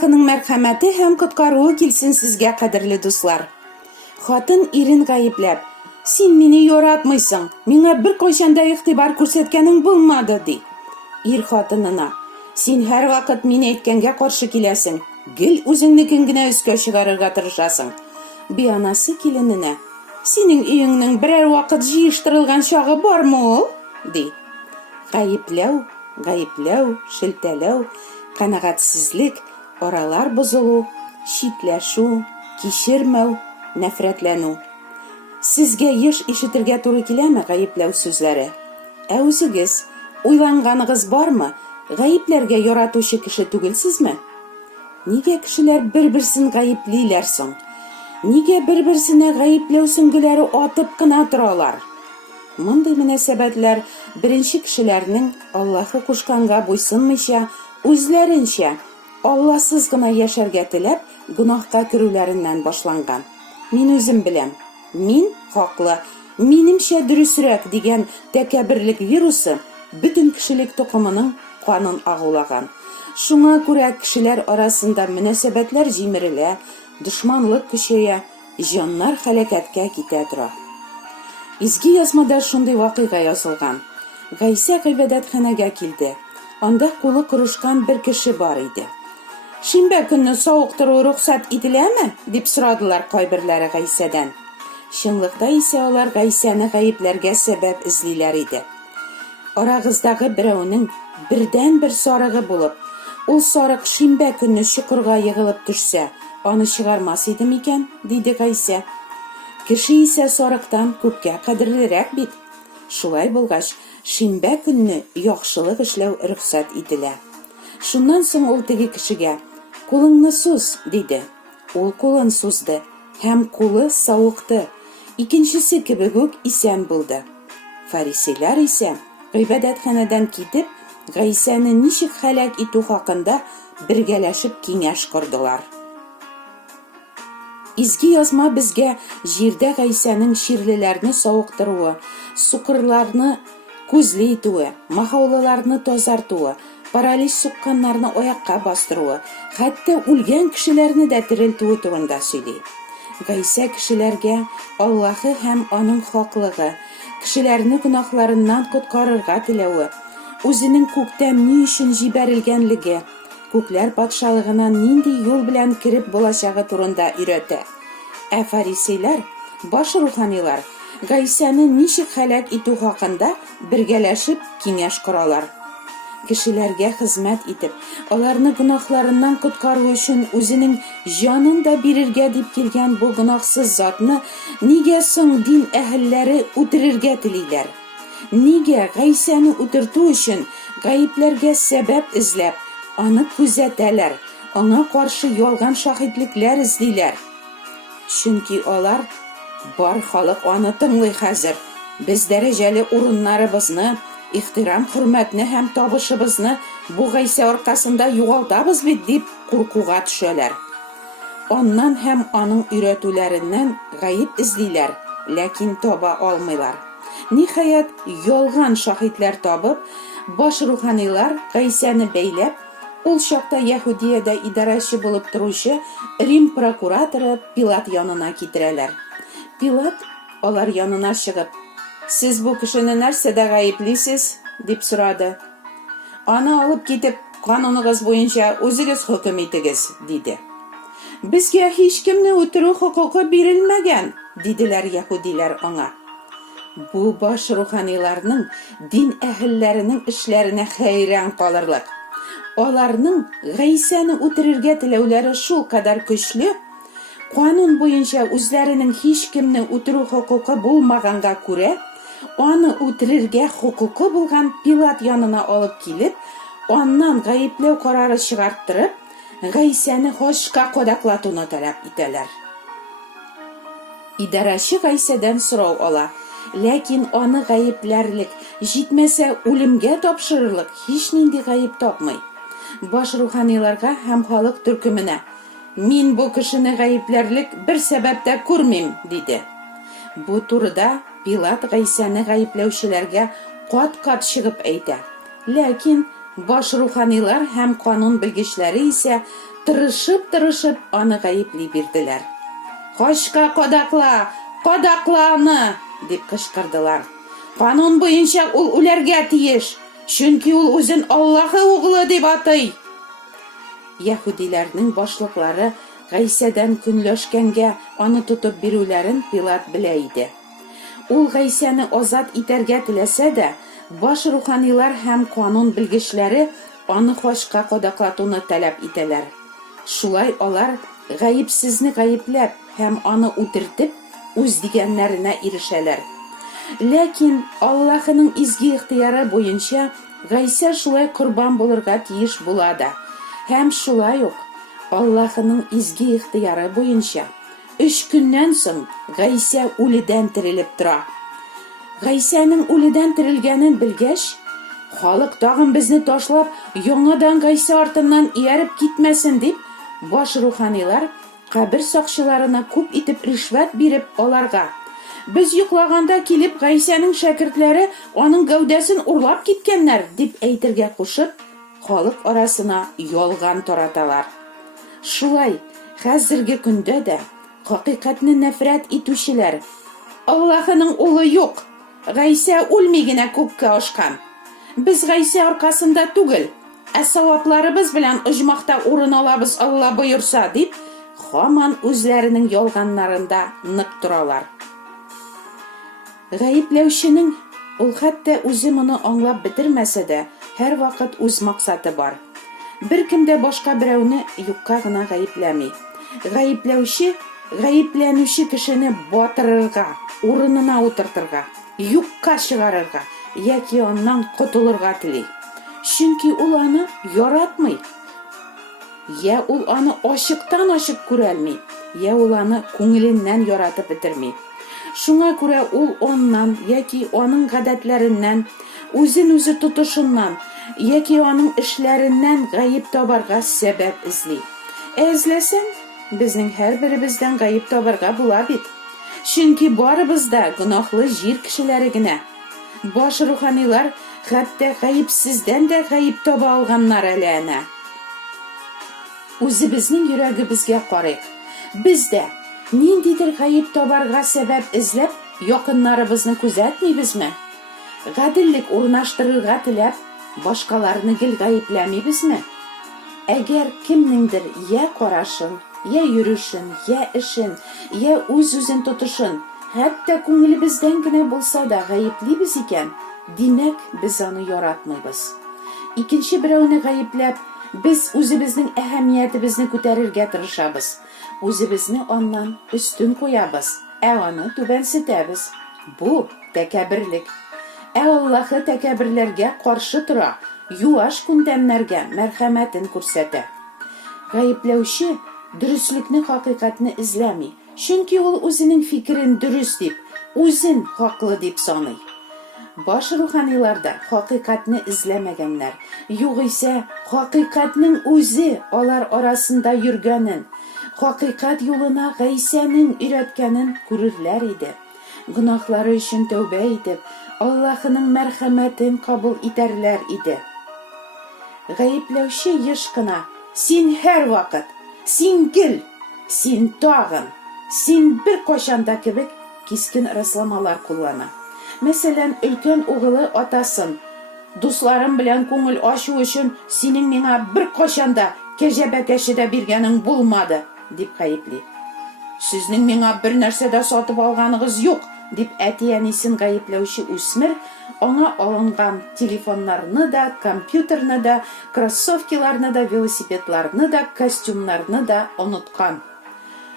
Аллаһның мәрхәмәте һәм коткаруы килсен сезгә, кадерле дуслар. Хатын ирен гаепләп: "Син мине яратмыйсың, миңа бер кайчанда игътибар күрсәткәнең булмады", ди. Ир хатынына: "Син һәр вакыт мин әйткәнгә каршы киләсең, гел үзеңнекен генә өскә чыгарырга тырышасың". Бианасы килененә: "Синең өеңнең берәр вакыт җыештырылган чагы бармы ул?" ди. Гаепләү, шелтәләү, канәгатьсезлек, аралар бозылу, читләшү, кичермәү, нәфрәтләнү. Сезгә еш ишетергә туры киләме гаепләү сүзләре? Ә үзегез уйланганыгыз бармы? Гаепләргә яратучы кеше түгелсезме? Нигә кешеләр бер-берсен гаеплиләр соң? Нигә бер-берсенә гаепләү сөңгеләре атып кына торалар? Мондый мөнәсәбәтләр беренче кешеләрнең Аллаһы кушканга буйсынмыйча, үзләренчә Алласыз гына яшәргә теләп, гунаһка керүләреннән башланган. Мин үзем беләм. Мин хаклы, минемчә дөресрәк дигән тәкәбберлек вирусы бөтен кешелек тукымының канын агулаган. Шуңа күрә кешеләр арасында мөнәсәбәтләр җимерелә, дошманлык көчәя, җаннар һәлакәткә китә тора. Изге язмада шундый вакыйга язылган. Гайсә гыйбадәтханәгә килде. Анда кулы корышкан бер кеше бар иде. "Шимбә көнне савыктыру рөхсәт ителәме?" дип сорадылар кайберләре Гайсәдән. Чынлыкта исә алар Гайсәне гаепләргә сәбәп эзлиләр иде. Арагыздагы берәүнең бердән-бер сарыгы булып, ул сарык шимбә көнне чокырга егылып төшсә, аны чыгармас иде микән, диде Гайсә. Кеше исә сарыктан күпкә кадерлерәк бит. Шулай булгач, шимбә көнне яхшылык эшләү рөхсәт ителә. Шуннан соң ул теге кешегә: "Кулыңны сус", диде. Ул кулын сузды һәм кулы савыкты. Икенчесе кебек үк исән булды. Фарисейлар исә гыйбадәтханәдән китеп, Гайсәне ничек һәлак итү хакында бергәләшеп киңәш кордылар. Изге язма безгә җирдә Гайсәнең ширлеләрне савыктыруы, сукырларны күзле итүе, махаулыларны тазартуы, паралич сукканнарны аякка бастыруы, хәтта үлгән кешеләрне дә терелтүе турында сөйли. Гайсә кешеләргә Аллаһы һәм аның хаклыгы, кешеләрне гөнаһларыннан коткарырга теләве, үзенең күктән ни өчен җибәрелгәнлеге, күкләр патшалыгына нинди юл белән кирип булачагы турында өйрәтә. Ә фарисейлар, баш руханилар, Гайсәне ничек һәлак итү хакында бергәләшеп киңәш коралар. Кешеләргә хезмәт итеп, аларны гөнаһларыннан коткару өчен үзенең җанын да бирергә дип килгән бу гөнаһсыз затны нигә соң дин әһелләре үтерергә телиләр? Нигә Гайсәне үтертү өчен гаепләргә сәбәп эзләп, аны күзәтәләр, аңа каршы ялган шаһидлекләр эзлиләр? Чөнки алар: "Бар халык аны тыңлый хәзер. Без дәрәҗәле урыннарыбызны, ихтирам-хөрмәтне һәм табышыбызны бу Гайсә аркасында югалтабыз бит", дип куркуга төшәләр. Аннан һәм аның өйрәтүләреннән гаеп эзлиләр, ләкин таба алмыйлар. Ниһаять, ялган шаһидләр табып, баш руханилар Гайсәне бәйләп, ул чакта Яһудиядә идарәче булып торучы Рим прокураторы Пилат янына китерәләр. Пилат алар янына чыгып: "Сез бу кешене нәрсәдә гаеплисез?" дип сорады. "Аны алып китеп, кануныгыз буенча үзегез хөкем итегез", диде. "Безгә һич кемне үтерү хокукы бирелмәгән", диделәр яһудилар аңа. Бу баш руханиларның, дин әһелләренең эшләренә хәйран калырлык. Аларның Гайсәне үтерергә теләүләре шул кадәр көчле, канун буенча үзләренең һич кемне үтерү хокукы булмаганга күрә, аны үтерергә хокукы булган Пилат янына алып килеп, аннан гаепләү карары чыгарттырып, Гайсәне хашка кадаклатуны таләп итәләр. Идарәче Гайсәдән сорау ала, ләкин аны гаепләрлек, җитмәсә үлемгә тапшырырлык һич нинди гаеп тапмый. Баш руханиларга һәм халык төркеменә: "Мин бу кешене гаепләрлек бер сәбәп тә күрмим", диде. Бу турыда Пилат Гайсәне гаепләүчеләргә кат-кат чыгып әйтә. Ләкин баш руханилар һәм канун белгечләре исә тырышып аны гаепли бирделәр. Кашка кадакла, кадакла аны, дип кычкырдылар. Канун буенча ул үләргә тиеш, чөнки ул үзен Аллаһы угылы дип атый. Яһудиләрнең башлыклары Гайсәдән көнләшкәнгә аны тотып бирүләрен Пилат белә иде. Ул Гайсәне азат итәргә теләсә дә, баш руханилар һәм канун белгечләре аны хашка кадаклатуны таләп итәләр. Шулай алар гаепсезне гаепләп һәм аны үтертеп, үз дигәннәренә ирешәләр. Ләкин Аллаһының изге ихтыяры буенча Гайсә шулай корбан булырга тиеш була да. Һәм шулай ук Аллаһының изге ихтыяры буенча 3 көннән соң Гайсә үледән терелеп тора. Гайсәнең үледән терелгәнен белгәч, халык тагын безне ташлап, яңадан Гайсә артыннан ияреп китмәсен дип, баш руханилар кабер сакчыларына күп итеп ришвәт биреп аларга. Без йоклаганда килеп Гайсәнең шәкертләре аның гәүдәсен урлап киткәннәр дип әйтергә кушып, халык арасына ялган тараталар. Шулай, хәзерге көндә дә хакыйкатьне нәфрәт итүчеләр Аллаһының улы юк, Гайсә үлми генә күккә ашкан. Без Гайсә аркасында түгел, савапларыбыз белән оҗмахта урын алабыз Алла боерса дип, һаман үзләренең ялганнарында нык торалар. Гаепләүченең ул хәтта үзе моны аңлап бетермәсә дә, һәр вакыт үз максаты бар. Беркем дә башка берәүне юкка гына гаепләми. Гаепләүче гаепләнүче кешене батырырга, урынына утыртырга, юкка чыгарырга яки аннан котылырга тели. Чөнки ул аны яратмый. Я ул аны ачыктан-ачык күрәлми, я ул аны күңеленнән яратып бетерми. Шуңа күрә ул оннан яки аның гадәтләреннән, үзен-үзе тотышыннан яки аның эшләреннән гаеп табарга сәбәп эзли. Эзләсәң, безнең һәрберебездән гаеп табарга була бит. Чөнки барыбыз да гөнаһлы җир кешеләре генә. Баш руханилар хәтта гаепсездән дә гаеп таба алганнар әле әнә. Үзебезнең йөрәгебезгә карыйк. Без дә ниндидер гаеп табарга сәбәп эзләп, якыннарыбызны күзәтмибезме? Гаделлек урнаштырырга теләп, башкаларны гел гаепләмибезме? Әгәр кемнеңдер я карашын, я йөрүшен, я эшен, я үз-үзен тотышын, хәтта күңелебездән генә булса да гаеплибез икән, димәк, без аны яратмыйбыз. Икенче берәүне гаепләп, без үзебезнең әһәмиятебезне күтәрергә тырышабыз. Үзебезне аннан өстен куябыз, аны түбәнсетәбез. Бу тәкәберлек. Аллаһы тәкәберләргә каршы тора, юаш күндәмнәргә мәрхәмәтен күрсәтә. Гаепләүче дөреслекне, хакыйкатьне эзләми, чөнки ул үзенең фикерен дөрес дип, үзен хаклы дип саный. Баш руханиларда хакыйкатьне эзләмәгәннәр, югыйсә хакыйкатьнең үзе алар арасында йөргәнен, хакыйкать юлына Гайсәнең өйрәткәнен күрерләр иде. Гөнаһлары өчен тәүбә итеп, Аллаһының мәрхәмәтен кабул итәрләр иде. Гаепләүче еш кына: "Син һәр вакыт, син гел, син тагын, син бер кашанда" кебек кискен расламалар куллана. Мәсәлән, өлкән угылы атасын: "Дусларым белән күңел ачу өчен синең миңа бер кашанда кәҗәбәкәше дә биргәнең булмады" дип гаепли. "Сезнең миңа бер нәрсә дә сатып алганыгыз юк" дип әти-әнисен гаепләүче үсмер аңа алынган телефоннарны да, компьютерны да, кроссовкаларны да, велосипедларны да, костюмнарны да оныткан.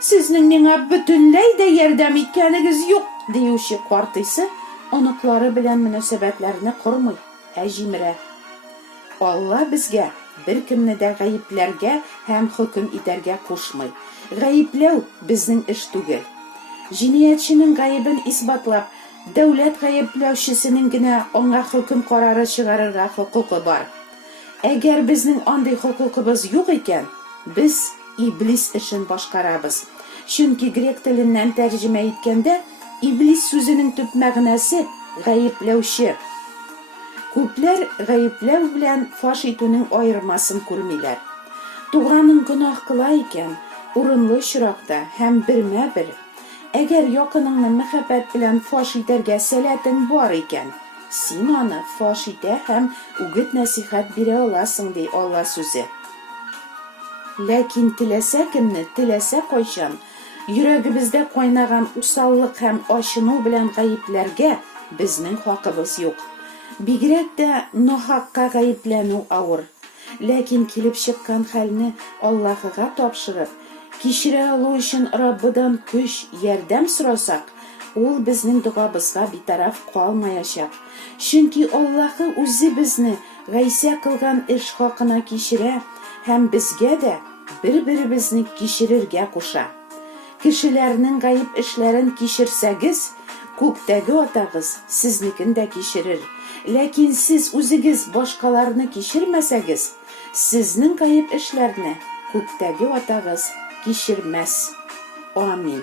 "Сезнең миңа бөтенләй дә ярдәм иткәнегез юк" диюче картыйсы оныклары белән мөнәсәбәтләрне кормый, җимерә. Алла безгә беркемне дә гаепләргә һәм хөкем итәргә кушмый. Гаепләү безнең эш түгел. Җинаятьченең гаебен исбатлап, дәүләт гаепләүчесенең генә аңа хөкем карары чыгарырга хокукы бар. Әгәр безнең андый хокукыбыз юк икән, без иблис эшен башкарабыз. Чөнки грек теленнән тәрҗемә иткәндә, иблис сүзенең төп мәгънәсе гаепләүче. Күпләр гаепләү белән фаш итүнең аермасын күрмиләр. Туганың гөнаһ кыла икән, урынлы очракта һәм бермә-бер. Әгәр якыныңны мәхәббәт белән фаш итәргә сәләтең бар икән, син аны фаш итә һәм үгет нәсихәт бирә аласың, ди Алла сүзе. Ләкин теләсә кемне, теләсә кайчан, йөрәгебездә кайнаган усаллык һәм ачыну белән гаепләргә безнең хакыбыз юк. Бигрәк тә нахакка гаепләнү авыр. Ләкин килеп чыккан хәлне Аллаһыга тапшырып, кичерә алу өчен Раббыдан көч, ярдәм сорасак, ул безнең дугабызга битараф калмаячак. Чөнки Аллаһы үзе безне гайсә кылган эш хакына кичерә һәм безгә дә бер-беребезне кичерергә куша. Кешеләрнең гаип эшләрен кичерсәгез, күктәге атагыз сезнекен дә кичерер. Ләкин сез үзегез башкаларны кичермәсәгез, сезнең гаип эшләрне күктәге атагыз кичермәс. Амин.